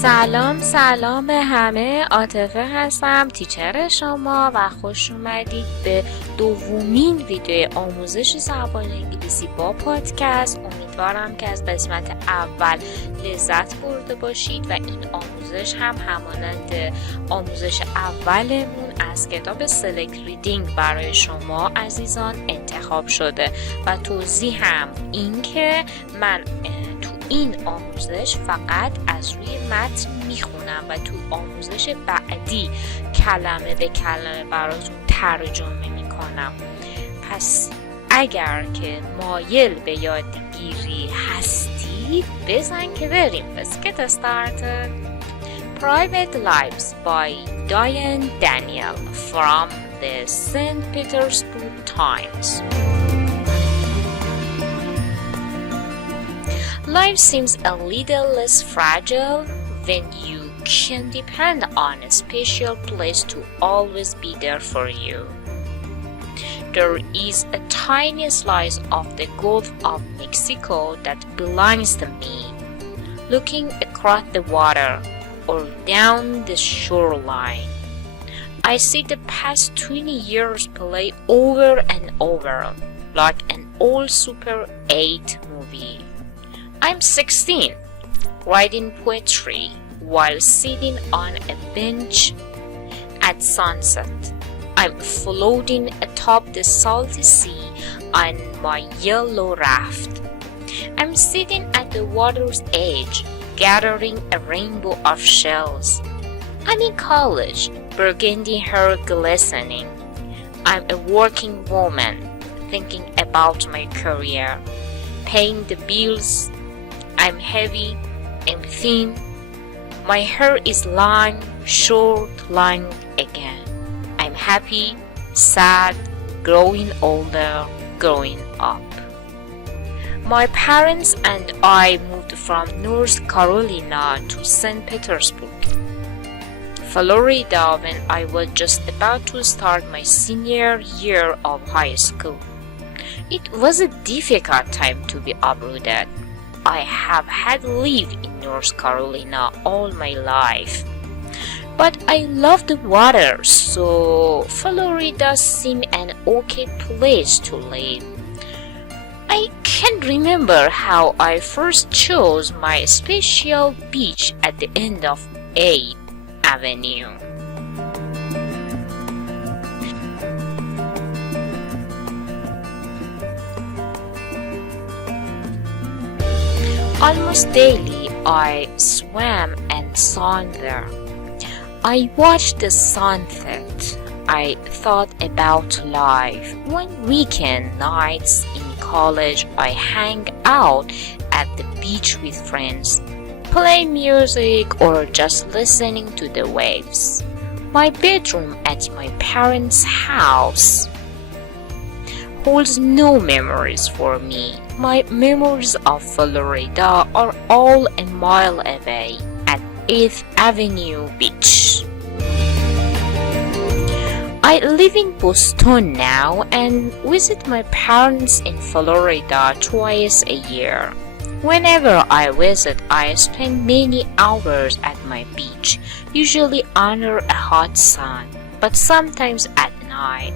سلام به همه، عاطفه هستم، تیچر شما و خوش اومدید به دومین ویدیو آموزش زبان انگلیسی با پادکست. امیدوارم که از قسمت اول لذت برده باشید و این آموزش هم همانند آموزش اولمون از کتاب سلکت ریدینگ برای شما عزیزان انتخاب شده و توضیح هم این که من این آموزش فقط از روی متن میخونم و تو آموزش بعدی کلمه به کلمه براتون ترجمه میکنم. پس اگر که مایل به یادگیری هستید بزن که بریم. Let's get started. Private Lives by Diane Daniel from the St. Petersburg Times. Life seems a little less fragile when you can depend on a special place to always be there for you. There is a tiny slice of the Gulf of Mexico that belongs to me. Looking across the water or down the shoreline, I see the past 20 years play over and over like an old Super 8 movie. I'm 16, writing poetry while sitting on a bench at sunset. I'm floating atop the salty sea on my yellow raft. I'm sitting at the water's edge, gathering a rainbow of shells. I'm in college, burgundy hair glistening. I'm a working woman, thinking about my career, paying the bills. I'm heavy, I'm thin, my hair is long, short, long again. I'm happy, sad, growing older, growing up. My parents and I moved from North Carolina to St. Petersburg, Florida when I was just about to start my senior year of high school. It was a difficult time to be uprooted. I have had lived in North Carolina all my life, but I love the water, so Florida seemed an okay place to live. I can't remember how I first chose my special beach at the end of 8th Avenue. Almost daily, I swam and swam there. I watched the sunset. I thought about life. One weekend nights in college, I hang out at the beach with friends, play music or just listening to the waves. My bedroom at my parents' house holds no memories for me. My memories of Florida are all a mile away at 8th Avenue Beach. I live in Boston now and visit my parents in Florida twice a year. Whenever I visit, I spend many hours at my beach, usually under a hot sun, but sometimes at night,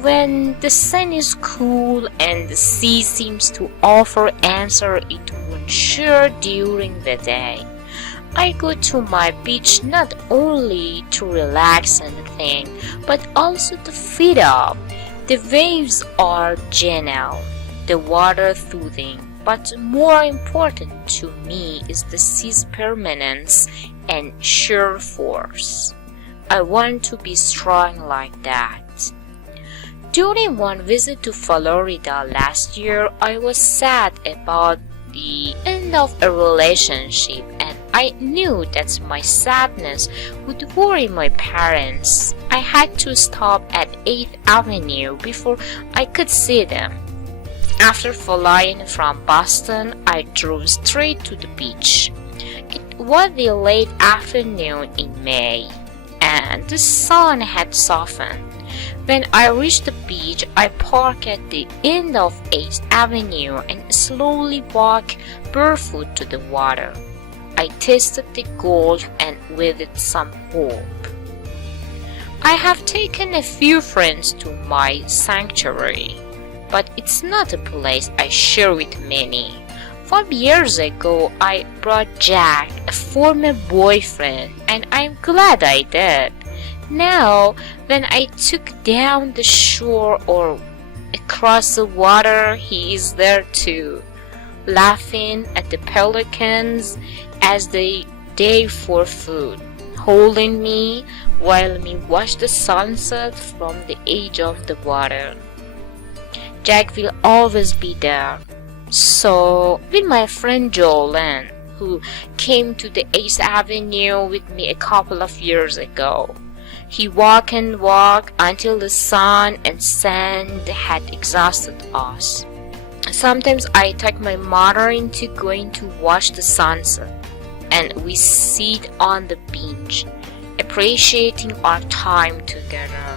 when the sun is cool and the sea seems to offer answer it won't share during the day. I go to my beach not only to relax and think, but also to feed up. The waves are gentle, the water soothing, but more important to me is the sea's permanence and sheer force. I want to be strong like that. During one visit to Florida last year, I was sad about the end of a relationship and I knew that my sadness would worry my parents. I had to stop at 8th Avenue before I could see them. After flying from Boston, I drove straight to the beach. It was the late afternoon in May, and the sun had softened. When I reached the beach, I parked at the end of 8th Avenue and slowly walked barefoot to the water. I tasted the gold and with it some hope. I have taken a few friends to my sanctuary, but it's not a place I share with many. 5 years ago, I brought Jack, a former boyfriend, and I'm glad I did. Now, when I took down the shore or across the water, he is there too, laughing at the pelicans as they dive for food, holding me while we watch the sunset from the edge of the water. Jack will always be there. So will my friend Jolene, who came to the 8th Avenue with me a couple of years ago. He walked and walked until the sun and sand had exhausted us. Sometimes I take my mother into going to watch the sunset, and we sit on the bench, appreciating our time together.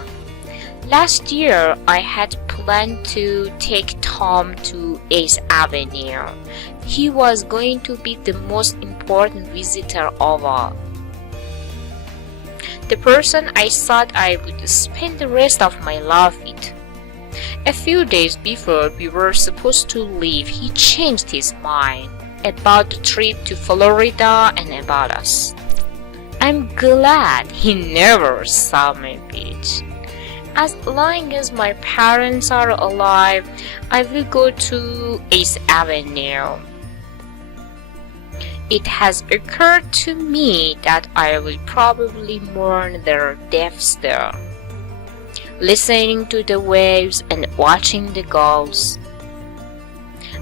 Last year, I had planned to take Tom to 8th Avenue. He was going to be the most important visitor of all. The person I thought I would spend the rest of my life with. A few days before we were supposed to leave, he changed his mind about the trip to Florida and about us. I'm glad he never saw my beach. As long as my parents are alive, I will go to 8th Avenue. It has occurred to me that I will probably mourn their deaths there, listening to the waves and watching the gulls.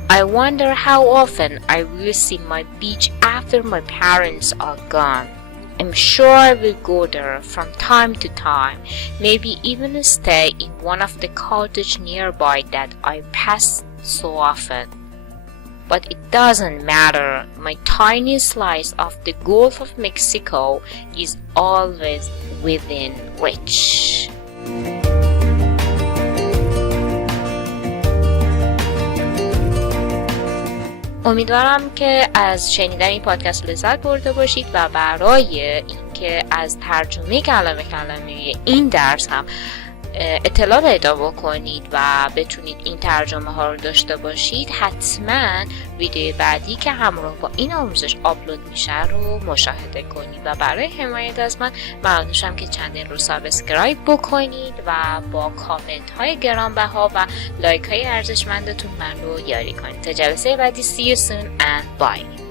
I wonder how often I will see my beach after my parents are gone. I'm sure I will go there from time to time, maybe even stay in one of the cottages nearby that I pass so often. But it doesn't matter, my tiny slice of the Gulf of Mexico is always within reach. امیدوارم که از شنیدن این پادکست لذت برده باشید و برای اینکه از ترجمه کلمه این درس هم اطلاع پیدا بکنید و بتونید این ترجمه ها رو داشته باشید، حتما ویدیوی بعدی که همراه با این آموزش آپلود میشه رو مشاهده کنید و برای حمایت از من ممنونشم که چنل رو سابسکرایب بکنید و با کامنت های گرانبها و لایک های ارزشمندتون من رو یاری کنید. تا جلسه بعدی، see you soon and bye.